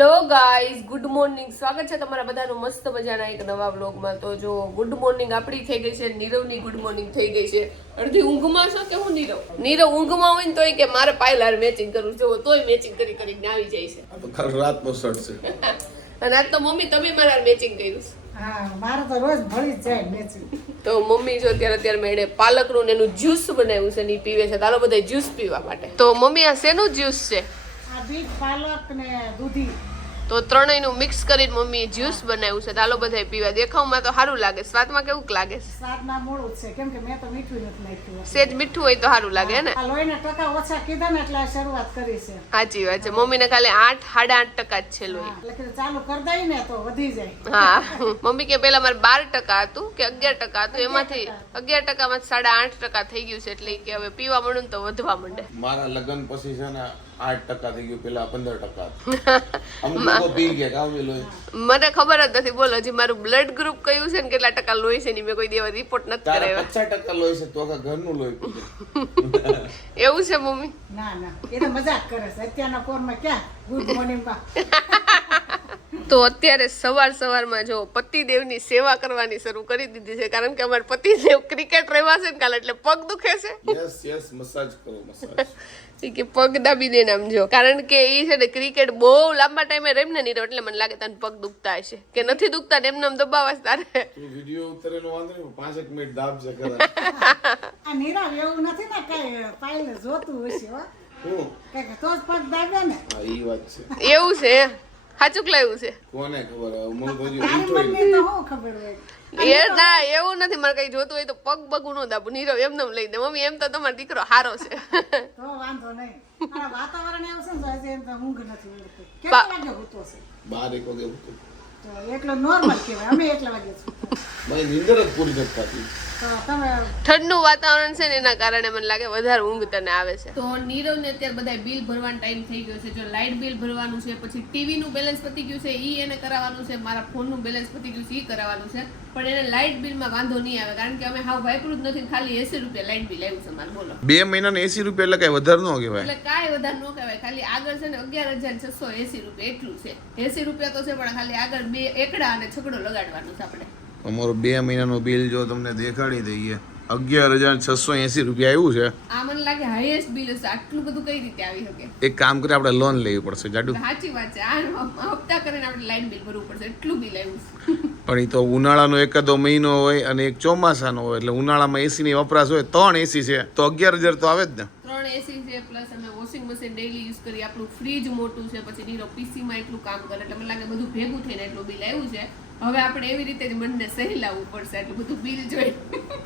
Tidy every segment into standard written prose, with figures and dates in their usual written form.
Hello guys, good morning. સ્વાગત છે તમારા બધાનું મસ્ત મજાના એક નવા વ્લોગમાં. તો જો ગુડ મોર્નિંગ આપણી થઈ ગઈ છે, નીરવની ગુડ મોર્નિંગ થઈ ગઈ છે. અડધી ઊંઘમાં છો કે હું નીરવ ઊંઘમાં હોય ને તોય કે મારે પાયલાર મેચિંગ કરવું છે, તોય મેચિંગ કરીને આવી જાય છે. તો ખર રાતનો શર્ટ છે. અને આજ તો મમ્મી તમે મારા મેચિંગ કર્યું છે. હા, મારે તો રોજ ભળી જ જાય મેચિંગ. તો મમ્મી જો અત્યારે મેળે પાલકનું ને એનું જ્યુસ બનાવ્યું છે ને ઈ પીવે છે. ચાલો બધા જ્યુસ પીવા માટે. તો મમ્મી આ શેનું જ્યુસ છે? આ બીટ પાલક ને દૂધી તો ત્રણેયનું મિક્સ કરીને મમ્મીએ જ્યુસ બનાવ્યું છે. ચાલો બધા પીવા. દેખાવમાં તો સારું લાગે, સ્વાદમાં કેવું લાગે? સ્વાદમાં મોડું છે, કેમ કે મેં તો મીઠું નથી નાખ્યું. સેજ મીઠું હોય તો સારું લાગે ને. આ લોહીના ટકા ઓછા કીધા ને એટલે આ શરૂઆત કરી છે. સાચી વાત છે. મમ્મીને ખાલી 8-8.5% જ છે લોહી. એટલે કે ચાલુ કરી દઈ ને તો વધી જાય. હા, મમ્મી કે પેલા મારે 12% હતું કે 11% હતું, એમાંથી 11%માં 8.5% થઈ ગયું છે. એટલે કે હવે પીવા મળ્યું ને તો વધવા માંડે. મારા લગ્ન પછી છે ને 8% થઈ ગયું, પેલા 15%. અમુક લોકો પી ગયા કામ લોહી. મને ખબર જ નથી. બોલો હજી મારું બ્લડ ગ્રુપ કયું છે ને કેટલા ટકા લોહી છે ને મેં કોઈ દિવસ રિપોર્ટ નથી તારા કરાવ્યો. 50% લોહી છે તો આખા ઘરનું લોહી પી એવું છે મમ્મી? ના ના, એ તો મજાક કરે છે. અત્યારના ફોનમાં ક્યાં ગુડ મોર્નિંગમાં. તો અત્યારે સવારમાં જો પતિદેવની સેવા કરવાની શરૂ કરી દીધી છે, કારણ કે અમારા પતિદેવ ક્રિકેટ રમવા છે ને કાલે, એટલે પગ દુખે છે. યસ મસાજ કરો મસાજ. કે પગ દાબી દે ને આમ જો, કારણ કે ઈ છે ને ક્રિકેટ બહુ લાંબા ટાઈમે રમીને નહીં, એટલે મને લાગે તને પગ દુખતા હશે કે નથી દુખતા ને એમને આમ દબાવા તારે. તું વિડિયો ઉતારેલો વાંધો નહીં, 5 મિનિટ દાબજે કરે. આ નીરવ એવું નથી ને કઈ પાયલે જોતું હશે હો. હું કઈ તો જ પગ દાબ્યા ને. હા ઈ વાત છે. એવું છે? સાચું લાવ્યું છે? કોને ખબર હવે મને તો હજી તારી ઉઠો મમ્મી તો શું ખબર હોય. એ ના, એવું નથી. મારે કઈ જોતું હોય તો પગ બગું નો દાબુ, નીરવ એમને લઈ દે. મમ્મી એમ તો તમારો દીકરો હારો છે. તો વાંધો નહીં. આ વાતાવરણ એવું છે ને તો એમ તો ઊંઘ નથી ઉડતી. કેટલા વાગે ઉઠતો છે? 12 વાગે ઉઠો. તો એટલો નોર્મલ કહેવાય. અમે એટલા વાગે સુતા. ભાઈ નીંદર જ પૂરી નથી થતી. તો તમે ઠંડનું વાતાવરણ છે ને એના કારણે મને લાગે વધારે ઊંઘ તને આવે છે. તો નીરવને અત્યારે બધા બિલ ભરવાનો ટાઈમ થઈ ગયો છે. જો લાઇટ બિલ ભરવાનું છે, પછી ટીવી નું બેલેન્સ પતી ગયું છે ઈ એને કરાવવાનું છે, મારા ફોન નું બેલેન્સ પતી ગયું છે ઈ કરાવવાનું છે. પણ એને લાઇટ બિલમાં વાંધો નહીં આવે, કારણ કે અમે હાવ વાપરું જ નથી. ખાલી 80 રૂપિયા લાઇટ બિલ આવ્યું છે મારે. બોલો, 2 મહિનાના 80 રૂપિયા એટલે કઈ વધારે ન કહેવાય. એટલે કાંઈ વધારે ન કહેવાય. ખાલી આગળ છે ને 11,680 રૂપિયા એટલું છે. 80 રૂપિયા તો છે, પણ ખાલી આગળ 2 એકડા અને છકડો લગાડવાનું છે આપણે. અમારું 2 મહિનાનું બિલ જો તમને દેખાડી દઈએ, 11,680 રૂપિયા આવ્યું છે. આ મને લાગે હાઈએસ્ટ બિલ હશે. આટલું બધું કઈ રીતે આવી શકે? એક કામ કરી આપણે લોન લેવી પડશે જાડુ. સાચી વાત છે. આ હપ્તા કરીને આપણે લાઇટ બિલ ભરવું પડશે. એટલું બિલ આવ્યું છે. પણ એ તો ઉનાળાનો એકાદો મહિનો હોય અને એક ચોમાસાનો હોય, એટલે ઉનાળામાં એસી ની વપરાશ હોય. 3 એસી છે તો 11,000 તો આવે જ ને. 3 એસી છે, પ્લસ અમે વોશિંગ મશીન ડેઈલી યુઝ કરી, આપણું ફ્રીજ મોટું છે, પછી નીરો પીસી માં એટલું કામ કરે, એટલે મને લાગે બધું ભેગું થઈને એટલું બિલ આવ્યું છે. હવે આપણે એવી રીતે જ બંને સહેલાવવું પડશે, એટલે બધું બિલ જોઈ.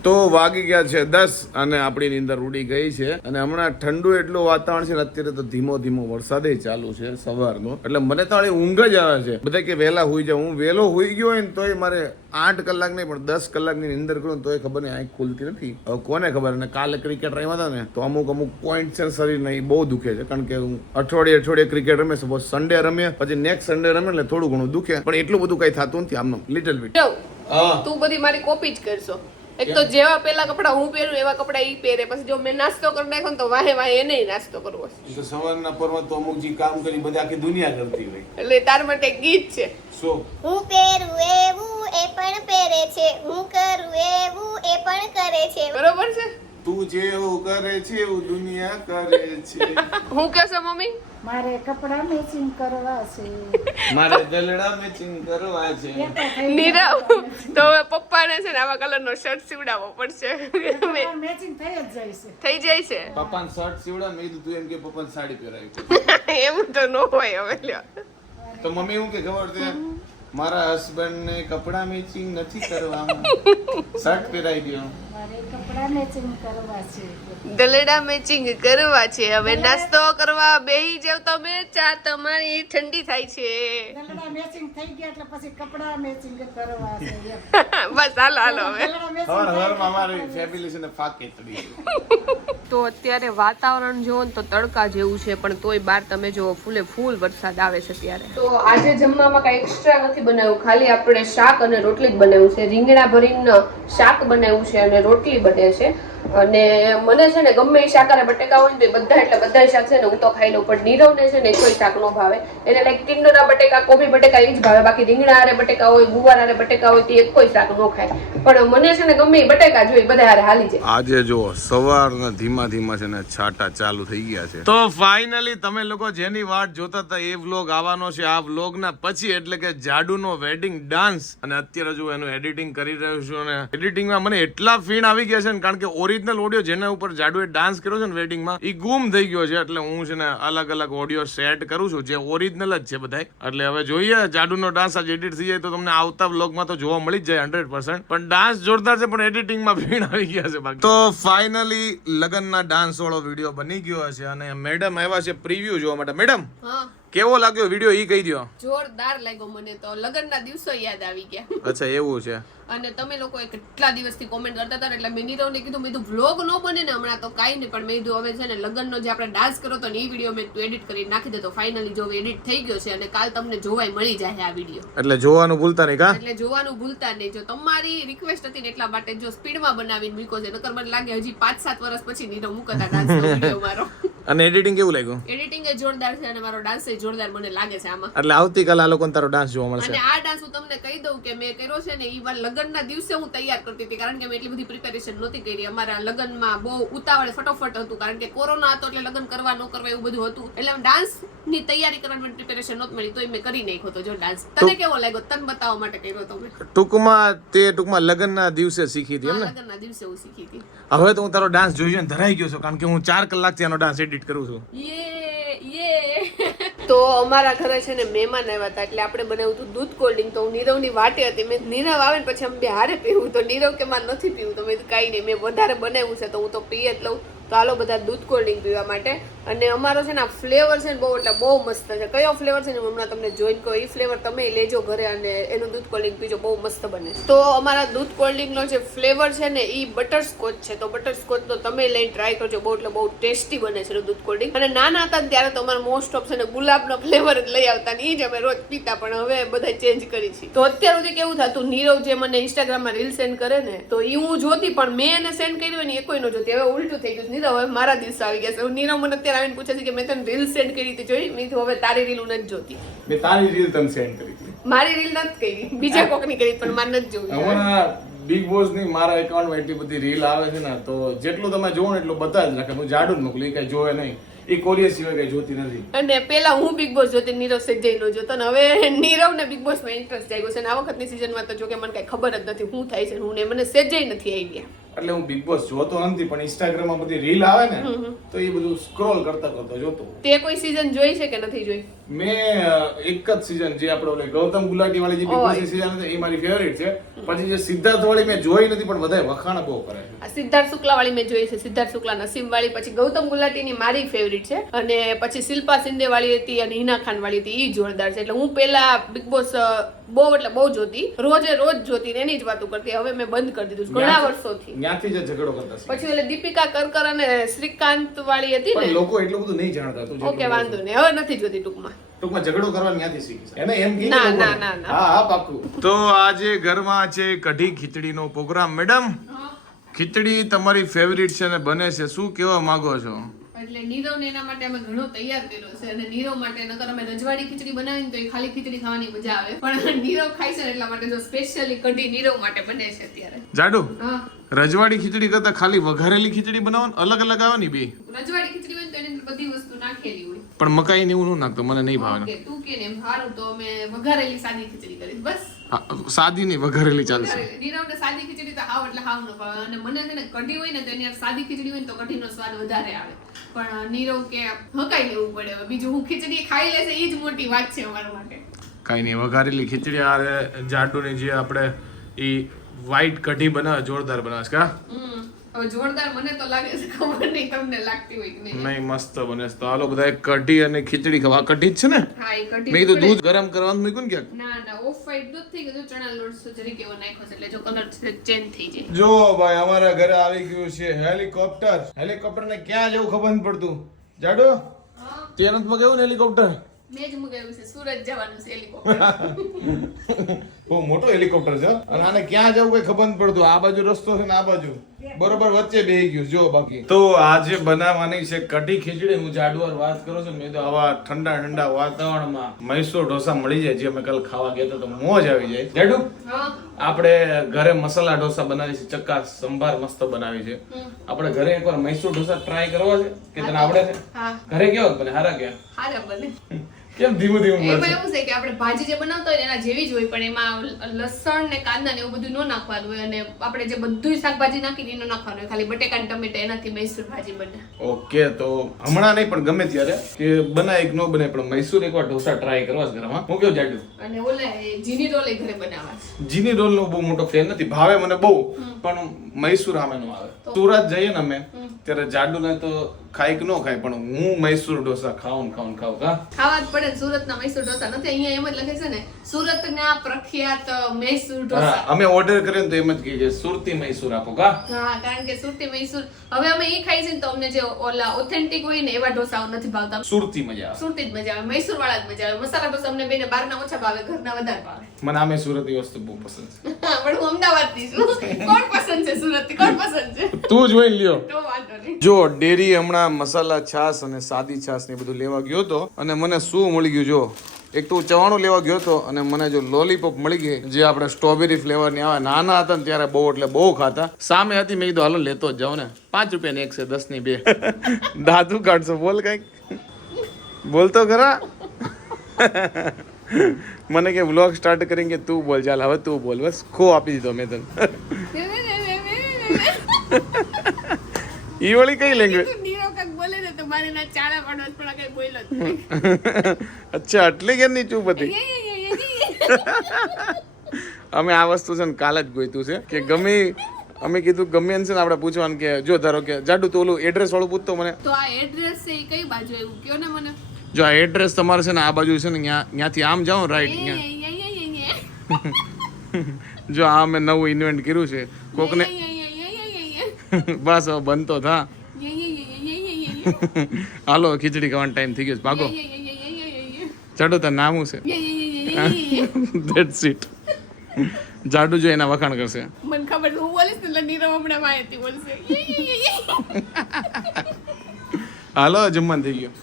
તો વાગી ગયા છે 10 અને આપણી નીંદર ઉડી ગઈ છે. અને હમણાં ઠંડુ એટલું વાતાવરણ છે ને, અત્યારે તો ધીમો ધીમો વરસાદ ચાલુ છે સવારનો, એટલે મને તો ઊંઘ જ આવે છે. બધા કે વહેલા હુઈ જાવ, હું વહેલો હુઈ ગયો હોય ને તોય મારે 8 કલાક નહીં પણ 10 કલાકની નીંદર કરું તોય ખબર નહીં આંખ ખુલતી નથી. હવે કોને ખબર. અને કાલે ક્રિકેટ રમ્યા હતા ને તો અમુક પોઈન્ટ છે શરીરના એ બહુ દુખે છે, કારણ કે હું અઠવાડિયે ક્રિકેટ રમે. સપોઝ સન્ડે રમે, પછી નેક્સ્ટ સન્ડે રમે એટલે થોડું ઘણું દુખે, પણ એટલું બધું કઈ થતું નથી. આમનો લિટલ બીટ. તું બધી મારી કોપી જ કરશો. એક તો જેવા પેલા કપડા હું પહેરું એવા કપડા ઈ પહેરે, પછી જો મેં નાસ્તો કરી નાખ્યો ને તો વાહે એને નાસ્તો કરવો. સવારના પરમાં તો અમુક જે કામ કરી બધી આખી દુનિયા કરતી હોય. એટલે તાર માટે ગીત છે. શું? હું પહેરું એવું એ પણ પહેરે છે, હું કરું એવું એ પણ કરે છે. બરોબર છે? તું જેવું કરે છે એવું દુનિયા કરે છે. હું કહેશો મમ્મી? મારે કપડા મેચિંગ કરવા છે. મારે દલડા મેચિંગ કરવા છે. નીરવ, તો હવે પપ્પાને છે ને આવા કલરનો શર્ટ સીવડાવવો પડશે. મેચિંગ થઈ જ જાય છે. થઈ જાય છે. પપ્પાને શર્ટ સીવડા, મેં કીધું તું એમ કે પપ્પાને સાડી પહેરાવી. એમ તો ન હોય હવે. લ્યો તો મમ્મી હું કે ખબર છે, મારા હસબન્ડ ને કપડા મેચિંગ નથી કરવા, શર્ટ પહેરાવી દો. મારે કપડા મેચિંગ કરવા છે. દલડા મેચિંગ કરવા છે. હવે નાસ્તો કરવા બેહી જાવ તમે, ચા તમારી ઠંડી થાય છે. દલડા મેચિંગ થઈ ગયા એટલે પછી કપડા મેચિંગ કરવા છે. બસ હાલો હવે. દલડા મેચિંગ ઘરમાં અમારી ફેમિલી છે ને ફાકે ચડી. તો અત્યારે વાતાવરણ જોવો ને તો તડકા જેવું છે, પણ તોય બહાર તમે જો ફૂલ વરસાદ આવે છે ત્યારે. તો આજે જમવામાં કઈ એક્સ્ટ્રા નથી બનાવ્યું, ખાલી આપણે શાક અને રોટલી જ બનાવ્યું છે. રીંગણા ભરીને શાક બનાવ્યું છે અને રોટલી બને છે. અને મને છે ને ગમે એ શાક અને બટેકા હોય ને તો બધા શાક છે ને હું તો ખાઈ લઉં, પણ નીરવને છે ને કોઈ શાક નો ભાવે. એને લાઈક ટીંડોના બટેકા, કોબી બટેકા એ જ ભાવે, બાકી રીંગણા હારે બટેકા હોય, ગુવાર હારે બટેકા હોય તે કોઈ શાક નો ખાય. પણ મને છે ને ગમે એ બટેકા જોઈએ, બધા હારે હાલી જાય. આજે જો સવારના ધીમા છે ને છાંટા ચાલુ થઈ ગયા છે. તો ફાઇનલી તમે લોકો જેની વાટ જોતા હતા એ વ્લોગ આવવાનો છે. આ વ્લોગના પછી એટલે કે જાડુનો વેડિંગ ડાન્સ, અને અત્યારે જો એનું એડિટિંગ કરી રહ્યો છું. અને એડિટિંગમાં મને એટલા ફીણ આવી ગયા છે ને, કારણ કે ઓરિજિનલ ઓડિયો જેના ઉપર જાડુએ ડાન્સ કર્યો છે ને વેડિંગમાં એ ગુમ થઈ ગયો છે. એટલે હું છે ને અલગ ઓડિયો સેટ કરું છું જે ઓરિજિનલ જ છે બધાય. એટલે હવે જોઈએ જાડુનો ડાન્સ આજે એડિટ થઈ જાય તો તમને આવતા વ્લોગમાં તો જોવા મળી જ જાય 100%. પણ ડાન્સ જોરદાર છે, પણ એડિટિંગમાં ફીણ આવી ગયા છે બાકી. તો ફાઇનલી લગનના ડાન્સ વાળો વિડીયો બની ગયો છે અને મેડમ આવ્યા છે પ્રીવ્યુ જોવા માટે. મેડમ કેવો લાગ્યો વિડીયો ઈ કહી દો. જોરદાર લાગ્યો મને તો, લગનના દિવસો યાદ આવી ગયા. અચ્છા એવું છે. અને તમે લોકો કેટલા દિવસથી કોમેન્ટ કરતા હતા એટલે મેં નીરવને કીધું, મેં કીધું વ્લોગ નો બને ને હમણાં તો કાઈ નહીં, પણ મેં કીધું હવે છે ને લગનનો જે આપણે ડાન્સ કર્યો તો ને એ વિડીયો મેં એડિટ કરી નાખી દેતો. ફાઇનલી જો એડિટ થઈ ગયો છે અને કાલ તમને જોવાય મળી જાય આ વિડીયો. એટલે જોવાનું ભૂલતા નહીં કા? એટલે જોવાનું ભૂલતા નહીં. જો તમારી રિક્વેસ્ટ હતી ને એટલા માટે જો સ્પીડમાં બનાવીને મૂકો છે, નકર મને લાગે હજી 5-7 વર્ષ પછી નીરવ મૂકતા ડાન્સનો વિડીયો મારો. અને એડિટિંગ કેવું લાગ્યું? એડિટિંગ એ જોરદાર છે અને મારો ડાન્સ એ જોરદાર મને લાગે છે આમાં. એટલે આવતીકાલે આ લોકોને તારો ડાન્સ જોવા મળશે. અને આ ડાન્સ હું તમને કહી દઉં કે મેં કર્યો છે ને ઈ લગનના દિવસે હું તૈયાર કરતી હતી, કારણ કે મેં એટલી બધી પ્રિપેરેશન નહોતી કરી. અમારા લગનમાં બહુ ઉતાવળ ફટોફટ હતું, કારણ કે કોરોના હતો એટલે લગન કરવા ન કરવા એવું બધું હતું. એટલે ડાન્સ ની તૈયારી કરવાની પ્રિપેરેશન નહોતી મળી, તો મેં કરી નાખ્યો હતો જો ડાન્સ. તને કેવો લાગ્યો? તને બતાવવા માટે કર્યો તો મેં. ટૂંકમાં લગનના દિવસે શીખી હતી એમ ને? લગનના દિવસે હું શીખી હતી. હવે તો હું તારો ડાન્સ જોઈ જોઈને ધરાઈ ગયો છું, કારણ કે હું 4 કલાકથી આનો ડાન્સ એડિટ કરું છું. તો અમારા ઘરે છે ને મહેમાન આવ્યા હતા એટલે આપણે બનાવ્યું હતું દૂધ કોલ્ડ ડ્રિંક. તો હું નીરવની વાટે હતી, મેં નીરવ આવે ને પછી અમે બે હારે પીવું. તો નીરવ કે મારે નથી પીવું, તો મેં કાંઈ નહીં, મેં વધારે બનાવ્યું છે તો હું તો પી જ લઉં. તો હાલો બધા દૂધ કોલ્ડ ડ્રિંક પીવા માટે. અને અમારો છે ને આ ફ્લેવર છે ને બહુ એટલે બહુ મસ્ત છે. કયો ફ્લેવર છે ને હમણાં તમને જોઈને કહો. એ ફ્લેવર તમે લેજો ઘરે અને એનું દૂધ કોલ્ડ ડ્રિંક પીજો, બહુ મસ્ત બને. તો અમારા દૂધ કોલ્ડ ડ્રિંકનો જે ફ્લેવર છે ને એ બટરસ્કોચ છે. તો બટરસ્કોચ તો તમે લઈને ટ્રાય કરજો, બહુ એટલે બહુ ટેસ્ટી બને છે દૂધ કોલ્ડ ડ્રિંક. અને નાના હતા ને ત્યારે તો અમારે મોસ્ટ ઓફ છે ને ગુલાબનો ફ્લેવર જ લઈ આવતા ને એ જ અમે રોજ પીતા, પણ હવે બધા ચેન્જ કરી છે. તો અત્યાર સુધી કેવું થતું, નીરવ જે મને ઇન્સ્ટાગ્રામમાં રીલ સેન્ડ કરે ને તો એ હું જોતી, પણ મેં એને સેન્ડ કર્યું હોય ને એ કોઈ ન જોતી. હવે ઉલટું થઈ ગયું. નીરવ હવે મારા દિવસ આવી ગયા છે. નીરવ મને અત્યારે આવીને પૂછે છે કે મેં તને રીલ સેન્ડ કરી હતી જોઈ? મેં હવે તારી રીલ હું નથી જોતી. મેં તારી રીલ તને સેન્ડ કરી હતી. મારી રીલ નથી કરી, બીજા કોકની કરી, પણ મારે નથી જોવી. હમણાં બિગ બોસ ની મારા એકાઉન્ટમાં એટલી બધી રીલ આવે છે ને, તો જેટલું તમે જોવો ને એટલું બતા જ રાખે. હું જાડું જ મોકલું, એ કઈ જોવે નહીં. એ કોરિયર સિવાય કઈ જોતી નથી. અને પેલા હું બિગ બોસ જોતી, નીરવ સજ્જય નો જોતો, ને હવે નીરવ ને બિગ બોસ માં ઇન્ટરેસ્ટ જાગ્યો છે. અને આ વખતની સીઝનમાં તો જો કે મને કઈ ખબર જ નથી શું થાય છે, હું ને મને સજ્જય નથી આઈડિયા. એટલે હું બિગ બોસ જોતો નથી, પણ ઇન્સ્ટાગ્રામ માં બધી રીલ આવે ને તો એ બધું સ્ક્રોલ કરતા જોતો. તે કોઈ સીઝન જોઈ છે કે નથી જોઈ? મેં એક જ સીઝન જે આપણે ઓલે ગૌતમ ગુલાટી વાળી જે બિગ બોસ ની સીઝન હતી એ મારી ફેવરિટ છે. પછી જે સિદ્ધાર્થ વાળી મેં જોઈ નથી, પણ બધાય વખાણ બહુ કરે છે. આ સિદ્ધાર્થ શુક્લા વાળી મેં જોઈ છે, સિદ્ધાર્થ શુક્લા નસીમ વાળી. પછી ગૌતમ ગુલાટી ની મારી ફેવરિટ છે. અને પછી શિલ્પા શિંદે વાળી હતી અને હિના ખાન વાળી હતી, એ જોરદાર છે. એટલે હું પેલા બિગ બોસ બહુ એટલે બહુ જોતી, રોજ જોતી, એની જ વાતો કરતી. હવે મેં બંધ કરી દીધું ઘણા વર્ષોથી. ત્યાંથી જ ઝઘડો કરતા. પછી ઓલે દીપિકા કરકર અને શ્રીકાંત વાળી હતી ને, લોકો એટલું બધું નહીં જાણતા. ઓકે વાંધો નહીં, હવે નથી જોતી. ટૂંકમાં ઝઘડો કરવાનું ત્યાંથી શીખી એને એમ કીધું. ના હા પાક્કું. તો આજે ઘરમાં છે કઢી ખીચડીનો પ્રોગ્રામ. મેડમ, ખીચડી તમારી ફેવરિટ છે ને બને છે, શું કહેવા માંગો છો? એટલે નીરવ ને એના માટે અમે ઘણો તૈયાર કર્યો છે. અને નીરવ માટે નકર અમે રજવાડી ખીચડી બનાવીને તો એ ખાલી ખીચડી ખાવાની મજા આવે, પણ નીરવ ખાય છે એટલા માટે જો સ્પેશિયલી કઢી નીરવ માટે બને છે અત્યારે. જાડુ, રજવાડી ખીચડી કરતા ખાલી વઘારેલી ખીચડી બનાવો, અલગ અલગ આવે ને બે. રજવાડી ખીચડી હોય તો એની અંદર બધી વસ્તુ નાખેલી હોય, પણ મકાઈ ને એવું ન નાખતો, મને નહીં ભાવે. તું કે ને સારું, તો અમે વઘારેલી સાદી ખીચડી કરીશ બસ. સાદી નહીં, વઘારેલી ચાલશે. નીરવને સાદી ખીચડી તો હાવ એટલે હાવ ન ભાવે. અને મને છે ને કઢી હોય ને તો એની સાદી ખીચડી હોય ને તો કઢીનો સ્વાદ વધારે આવે, પણ નીરવ કે હકાઈ લેવું પડે. બીજું હું ખીચડી ખાઈ લેશે એ જ મોટી વાત છે અમારા માટે. કઈ નહીં, વઘારેલી ખીચડી આ જાડુની જે આપણે ઈ વ્હાઈટ કઢી બનાવે, જોરદાર બનાવે કા? હવે જોરદાર મને તો લાગે છે, ખબર નહીં તમને લાગતી હોય કે નહીં. નહીં, મસ્ત બને છે. તો હાલો બધા કઢી અને ખીચડી ખાવા. કઢી જ છે ને? હા, એ કઢી. મેં કીધું દૂધ ગરમ કરવાનું મૂક્યું ને ક્યાંક? ના ઓફ વ્હાઈટ દૂધ થઈ ગયું, ચણા લોટ જરીક એવો નાખ્યો છે એટલે જો કલર ચેન્જ થઈ જાય. જો ભાઈ, અમારા ઘરે આવી ગયું છે હેલિકોપ્ટર. હેલિકોપ્ટર ને ક્યાં જવું ખબર નથી પડતું. જાડો, તેનત માં કેવું હેલિકોપ્ટર? મેં જ મગાવ્યું છે, સુરત જવાનું છે હેલિકોપ્ટર. બહુ મોટો હેલિકોપ્ટર છે અને આને ક્યાં જવું કઈ ખબર નથી પડતું. આ બાજુ રસ્તો છે ને આ બાજુ બરોબર વચ્ચે બેહી ગયું જો બાકી તો આજે બનાવવાની છે કઢી ખીચડી. હું જાડુવાર વાત કરું છું. મેં તો આવા ઠંડા ઠંડા વાતાવરણમાં મૈસૂર ઢોસા મળી જાય જે અમે કાલ ખાવા ગયા હતા તો મોજ આવી જાય. જાડુ આપણે ઘરે મસાલા ઢોસા બનાવી છે, ચક્કા સંભાર મસ્ત બનાવી છે. આપણે ઘરે એકવાર મૈસૂર ઢોસા ટ્રાય કરવા છે કે તને આવડે છે? ઘરે કેવો બને? હારા કે હારા બને. કેમ ધીમું ધીમું એમાં બોલે? એવું છે કે આપણે ભાજી જે બનાવતા હોય એના જેવી જ હોય, પણ એમાં લસણ ને કાંદા ને એવું બધું ન નાખવાનું હોય, અને આપણે જે બધું શાકભાજી નાખીને એનું નાખવાનું હોય, ખાલી બટેકા ને ટમેટા, એનાથી મૈસૂર ભાજી બને. ઓકે, તો હમણાં નહીં પણ ગમે ત્યારે કે બનાય કે ન બને પણ મૈસૂર એકવાર ઢોસા ટ્રાય કરવા જ ઘરમાં. હું કેવું જાડુ? અને ઓલા જીની રોલ એ ઘરે બનાવવા છે. જીની રોલ નો બહુ મોટો ફેન નથી, ભાવે મને બહુ, પણ મૈસૂર આમે નો આવે. સુરત જઈએ ને અમે ત્યારે જાડુ ને તો ખાય કે ન ખાય પણ હું મૈસૂર ઢોસા ખાઉં કા ખાવા જ પડે. સુરતના મૈસૂર ઢોસા નથી, અહીંયા એમ જ લખે છે ને સુરતના પ્રખ્યાત મૈસૂર ઢોસા. અમે ઓર્ડર કરીએ તો એમ જ કહીએ સુરતી મૈસૂર આપો કા. હા, કારણ કે સુરતી મૈસૂર હવે અમે એ ખાઈ છે ને તો અમને જે ઓલા ઓથેન્ટિક હોય ને એવા ઢોસાઓ નથી ભાવતા. સુરતી મજા આવે, સુરતી જ મજા આવે, મૈસૂર વાળા જ મજા આવે. મસાલા ઢોસા અમને બેને બહારના ઓછા ભાવે, ઘરના વધારે ભાવે. મને આમે સુરતી વસ્તુ બહુ પસંદ છે. પણ હું અમદાવાદની છું. કોણ પસંદ છે સુરતી? કોણ પસંદ છે? તું જોઈ લ્યો. તો વાંધો નહીં. જો ડેરી હમણાં મસાલા છાશ અને સાદી છાશ ને બધું લેવા ગયો તો અને મને શું મળી ગયું જો. એક તો ચવાણું લેવા ગયો તો અને મને જો લોલીપોપ મળી ગઈ જે આપણે સ્ટ્રોબેરી ફ્લેવર ની આવે. નાના હતા ને ત્યારે બહુ એટલે બહુ ખાતા. સામે હતી, મેં કીધું હાલો લેતો જ જાઉં ને. 5 રૂપિયાની એક છે, 10 ની 2. દાદુ કાઢશો, બોલ કઈક બોલતો ખરા. મને કે વ્લોગ સ્ટાર્ટ કરીને તું બોલ, ચાલ હવે તું બોલ. બસ ખો આપી દીધો મેં તને. ઈ વાળી કઈ લેંગ્વેજ? નીરવ કાંઈક બોલે ને તો મારે ના ચાળા પાડવા જ પડે, કાંઈ બોલ્યો જ નહીં. અચ્છા, આટલી કેમની ચૂપ હતી? અમે આ વસ્તુ છે ને કાલે જ ગોઈતું છે કે ગમે અમે કીધું ગમે છે ને આપણે પૂછવાનું કે જો ધારો કે જાડુ તો ઓલું એડ્રેસ વાળું પૂછતો મને. તો આ એડ્રેસ છે એ કઈ બાજુ આવ્યું કયો ને મને. જો આ એડ્રેસ તમારે છે ને આ બાજુ છે ને ત્યાંથી આમ જાઓ રાઈટ. જો આ મેં નવું ઇન્વેન્ટ કર્યું છે કોકને. બસ હવે બનતો થા. હાલો ખીચડી ખાવાનો ટાઈમ થઈ ગયો છે, ભાગો. જાડુ તાર નામ શું છે? That's it. જાડુ જો એના વખાણ કરશે. મને ખબર હું બોલીશ ને એટલે નીરવ હમણાં માહિતી બોલશે. હાલો જમવાનું થઈ ગયો.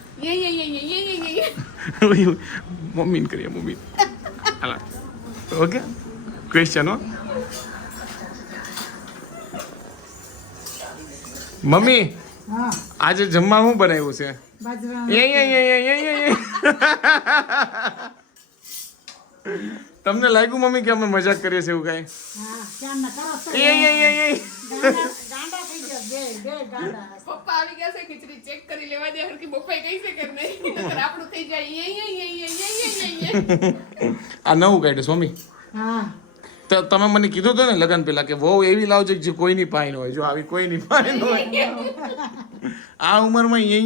મમ્મીને કરીએ મમ્મી. હાલો ઓકે ક્વેશ્ચન હો. મમ્મી હા, આજે જમવા શું બનાવ્યું છે? બાજરા. તમને લાગ્યું મમ્મી કે અમે મજાક કરીએ છીએ એવું કઈ? હા, ક્યાં ન કરો તો ગાંડા થઈ ગયા, બે ગાંડા. પપ્પા આવી ગયા છે, ખીચડી ચેક કરી લેવા દે હરકી બફાઈ ગઈ છે કે નહીં, નકર આપણું થઈ જાય. આ નવું કાઢ્યું મમ્મી. હા, તો તમે મને કીધું હતું ને લગન પેલા કે વહુ એવી લાવજો જે કોઈની પાઈ ન હોય. જો આવી કોઈની પાઈ ન હોય. આ ઉંમરમાં એ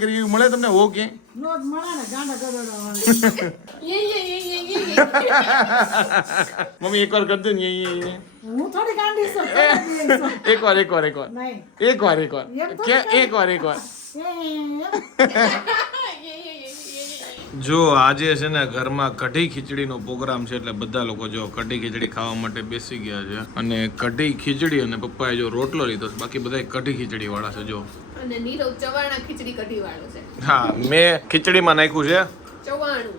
કરી મળે તમને હો કે? નો જ મળે ને, ગાંડા ગરોડા વાળા. મમ્મી એકવાર કરજો ને. હું થોડી ગાંડી છું, તમે બી છો. એકવાર નહીં. જો આજે છે ને ઘરમાં કઢી ખીચડીનો પ્રોગ્રામ છે એટલે બધા લોકો જો કઢી ખીચડી ખાવા માટે બેસી ગયા છે. અને કઢી ખીચડી અને પપ્પાએ જો રોટલો લીધો છે, બાકી બધા કઢી ખીચડી વાળા છે. જો અને નીરવ ચવાણા ખીચડી કઢી વાળો છે. હા, મેં ખીચડીમાં નાખ્યું છે ચવાણું.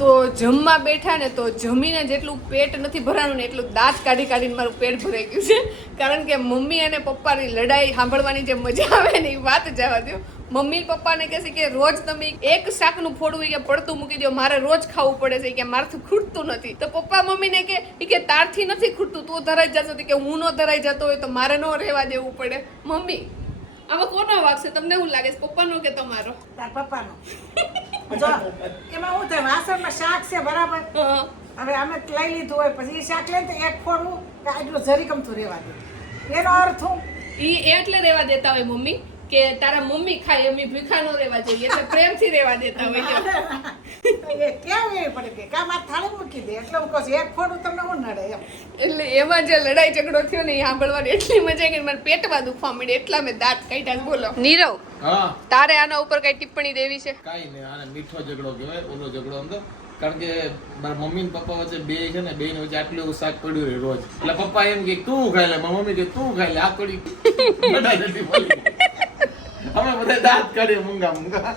તો જમવા બેઠા ને તો જમીને જેટલું પેટ નથી ભરાણું ને એટલું દાંત કાઢી કાઢીને મારું પેટ ભરાઈ ગયું છે. કારણ કે મમ્મી અને પપ્પાની લડાઈ સાંભળવાની જે મજા આવે ને એ વાત જવા દો. મમ્મી પપ્પાને કહે છે કે રોજ તમે એક શાકનું ફોડું કે પડતું મૂકી દો, મારે રોજ ખાવું પડે છે કે મારથી ખૂટતું નથી. તો પપ્પા મમ્મીને કે તારથી નથી ખૂટતું, તું ધરાઈ જતો કે હું ન ધરાઈ જતો હોય તો મારે ન રહેવા દેવું પડે. મમ્મી આમાં કોનો વાક છે તમને શું લાગે છે, પપ્પાનો કે તમારો? તાર પપ્પાનો. જો એમાં હું થાય, વાસણમાં શાક છે બરાબર. હવે અમે લઈ લીધું હોય પછી એ શાક લઈને તો એક ફોડવું કે આટલું જરી કમતું રહેવા દે. એનો અર્થ હું એટલે રહેવા દેતા હોય મમ્મી કે તારા મમ્મી ખાય અમે ભીખા ન રહેવા જોઈએ, એટલે પ્રેમથી રહેવા દેતા હોય. કેવું એવી પડે કે કામ આ થાળી મૂકી દે એટલે હું કહું છું એક ફોડું તમને હું નડે એમ. એટલે એમાં જે લડાઈ ઝઘડો થયો ને એ સાંભળવાની એટલી મજા આવી કે મને પેટમાં દુખવા માંડી, એટલા મેં દાંત કાઢ્યા. બોલો નીરવ, હા તારે આના ઉપર કઈ ટિપ્પણી દેવી છે? કાઈ નહીં, આને મીઠો ઝઘડો કહેવાય. ઓલો ઝઘડો આમ તો કારણ કે મારા મમ્મી ને પપ્પા વચ્ચે બે છે ને, બે ને વચ્ચે આટલું એવું શાક પડ્યું રહે રોજ. એટલે પપ્પા એમ કે તું ખાઈ લે, મારી મમ્મી કે તું ખાઈ લે. આ કડી બધા જતી બોલી. અમે બધા દાંત કાઢીએ મૂંગા મૂંગા.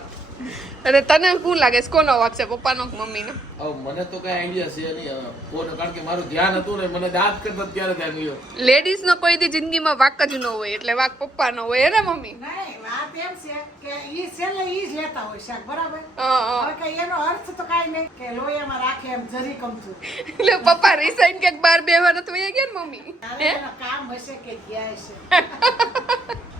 અને તને શું લાગે છે કોનો વાક છે, પપ્પાનો કે મમ્મીનો? હવે મને તો કઈ આઈડિયા છે નહીં હવે કોને, કારણ કે મારું ધ્યાન હતું ને મને દાંત કરતા ત્યારે ધ્યાન ગયો. લેડીઝ નો કોઈ દી જિંદગીમાં વાક જ ન હોય, એટલે વાક પપ્પાનો હોય ને મમ્મી? નહીં, વાત એમ છે કે ઈ છેલ્લે ઈ જ લેતા હોય શાક, બરાબર? હા. હવે કઈ એનો અર્થ તો કાંઈ નહીં કે લોહીમાં રાખે એમ જરી કમતું. એટલે પપ્પા રિસાઈન કે બાર બેહવા નતું વયા ગયા ને મમ્મી? હવે એનો કામ હશે કે ગયા હશે.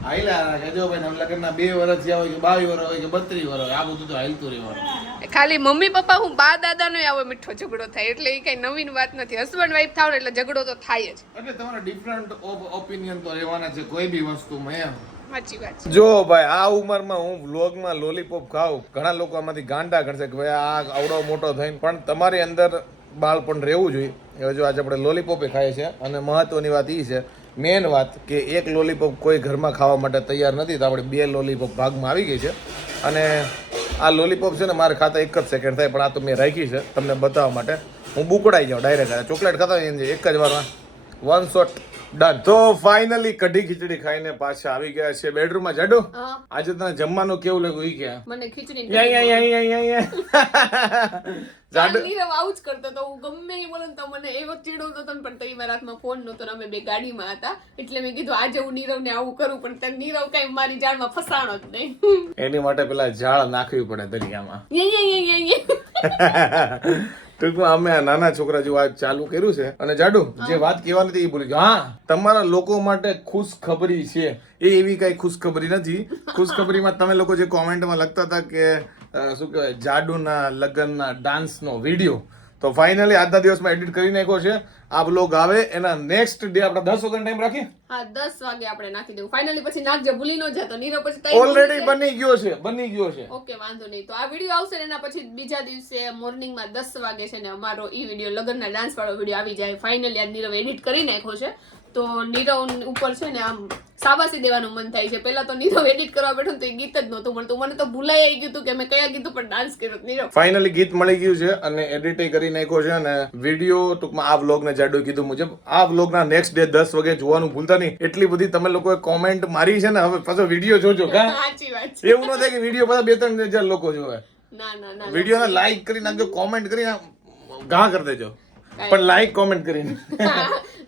હાઈલા જો ભાઈ આમ લગ્નના 2 વર્ષ થયા હોય કે 22 વર્ષ હોય કે 32 વર્ષ હોય, આ બધું તો હાલતું રહેવાનું. ખાલી મમ્મી પપ્પા હું બા દાદા નો આવો મીઠો ઝઘડો થાય, એટલે એ કઈ નવીન વાત નથી. હસબન્ડ વાઈફ થાવ ને એટલે ઝઘડો તો થાય જ. એટલે તમારા ડિફરન્ટ ઓપિનિયન તો રહેવાના છે કોઈ બી વસ્તુમાં એમ. સાચી વાત છે. જો ભાઈ આ ઉંમરમાં હું વ્લોગમાં લોલીપોપ ખાઉં, ઘણા લોકો આમાંથી ગાંડા કરશે કે ભાઈ આ આવડો મોટો થઈને, પણ તમારી અંદર બાળપણ રહેવું જોઈએ. હવે જો આજે આપણે લોલીપોપે ખાઈએ છીએ, અને મહત્વની વાત એ છે, મેન વાત કે એક લોલીપોપ કોઈ ઘરમાં ખાવા માટે તૈયાર નથી, તો આપણે 2 લોલીપોપ ભાગમાં આવી ગઈ છે. અને આ લોલીપોપ છે ને મારે ખાતા 1 જ સેકન્ડ થાય, પણ આ તો મેં રાખી છે તમને બતાવવા માટે. હું બુકડાઈ જાઉં ડાયરેક્ટ, ચોકલેટ ખાતા હોય એક જ વારમાં 1 શોટ ડન. તો ફાઇનલી કઢી ખીચડી ખાઈને પાછા આવી ગયા છે બેડરૂમમાં. જાડુ હા. આજે તને જમવાનું કેવું લાગ્યું ઈ કે? મને ખીચડી જાડુ નીરવ આવું જ કરતો તો, હું ગમે એ બોલું ને તો મને એવો ચીડવતો હતો ને, પણ તઈ મારા હાથમાં ફોન નહોતો ને અમે બે ગાડીમાં હતા, એટલે મેં કીધું આજે હું નીરવને આવું કરું, પણ તે નીરવ કઈ મારી જાળમાં ફસાણો જ નહીં. એની માટે પેલા ઝાડ નાખવી પડે દરિયામાં. ટૂંકમાં અમે આ નાના છોકરા જેવું આજ ચાલુ કર્યું છે. અને જાડુ જે વાત કહેવાની હતી એ ભૂલી ગયો. હા, તમારા લોકો માટે ખુશખબરી છે. એ એવી કઈ ખુશખબરી નથી. ખુશખબરીમાં તમે લોકો જે કોમેન્ટમાં લખતા હતા કે શું કહેવાય જાડુના લગ્નના ડાન્સનો વિડીયો, તો ફાઇનલી આજના દિવસમાં એડિટ કરી નાખ્યો છે. આ બ્લોગ આવે એના નેક્સ્ટ ડે આપણે 10 વાગ્યાનો ટાઈમ રાખીએ. હા 10 વાગે આપણે નાખી દેવું ફાઇનલી, પછી નાખજો, ભૂલી ન જતો. નીરવ પછી તઈ ઓલરેડી બની ગયો છે. ઓકે, વાંધો નહીં. તો આ વિડીયો આવશે ને એના પછી બીજા દિવસે મોર્નિંગમાં 10 વાગે છે ને અમારો ઈ વિડીયો લગ્નના ડાન્સ વાળો વિડીયો આવી જાય. ફાઇનલી આ નીરવ એડિટ કરી નાખ્યો છે, તો નીરવ ઉપર છે ને આમ શાબાશી દેવાનું મન થાય છે. પહેલા તો નીરવ એડિટ કરવા બેઠો તો એ ગીત જ નહોતું મળતું, મને તો ભૂલાઈ આવી ગયું હતું કે મેં કયા ગીત ઉપર ડાન્સ કર્યો. નીરવ ફાઇનલી ગીત મળી ગયું છે અને એડિટ કરી નાખ્યો છે. અને વિડીયો ટૂંકમાં આ વ્લોગને જાડુ કીધું મુજબ આ વ્લોગના નેક્સ્ટ ડે 10 વાગે જોવાનું ભૂલતા નહીં. એટલી બધી તમે લોકોએ કોમેન્ટ મારી છે ને, હવે પાછો વિડીયો જોજો. સાચી વાત છે. એવું ન થાય કે વિડીયો બધા 2-3 હજાર લોકો જોવે. ના વિડીયોને લાઈક કરી નાખજો, કોમેન્ટ કરી ઘા કરી દેજો, પણ લાઈક કોમેન્ટ કરીને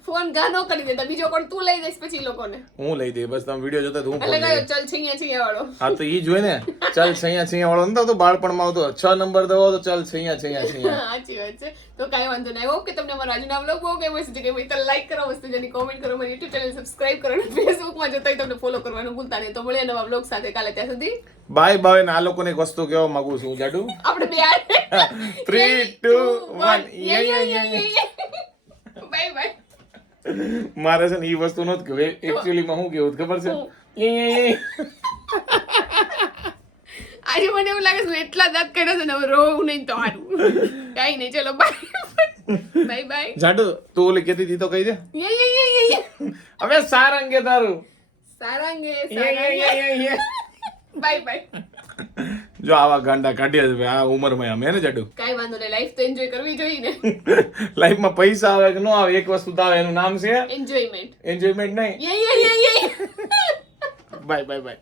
ફોન ઘા ન કરી દેતા. બીજો કોણ તું લઈ જઈશ પછી લોકોને? હું લઈ દે બસ. તમે વિડીયો જોતા તો હું એટલે કયો ચલ છૈયા વાળો? હા તો ઈ જોઈ ને, ચાલ છૈયા વાળો નતો તો બાળપણમાં આવતો 6 નંબર દવા તો ચાલ છૈયા. સાચી વાત છે. તો કાંઈ વાંધો નહીં. ઓકે, તમને અમારા આજના વ્લોગ બહુ ગમ્યો છે કે ભાઈ તો લાઈક કરો, વસ્તુ જેની કોમેન્ટ કરો, મારી યુટ્યુબ ચેનલ સબસ્ક્રાઇબ કરો, અને ફેસબુકમાં જોતા હોય તમને ફોલો કરવાનું ભૂલતા નહીં. તો મળીએ નવા વ્લોગ સાથે કાલે. ત્યાં સુધી બાય બાય. ને આ લોકોને એક વસ્તુ કહેવા માંગુ છું જાડુ, આપણે બે 3 2 1 બાય બાય. મારે છે ને એ વસ્તુ નથી કહેવાય. એકચ્યુઅલીમાં હું કેવું ખબર છે? આજે મને એવું લાગે છે એટલા દાંત કાઢ્યા છે ને, હવે રોવું નહીં તો સારું. કઈ નહીં, ચલો બાય બાય બાય. જાડુ તું ઓલી કહેતી હતી તો કહી દે. હવે સારંગે તારું સારંગે સારંગે. Bye bye. જો આવા ગાંડા કાઢ્યા છે આ ઉંમરમાં અમે ને જાડુ. કઈ વાંધો નહીં, લાઈફ તો એન્જોય કરવી જોઈએ ને. લાઈફમાં પૈસા આવે કે ન આવે એક વસ્તુ તો આવે, એનું નામ છે એન્જોયમેન્ટ. એન્જોયમેન્ટ નહીં. Bye bye bye bye.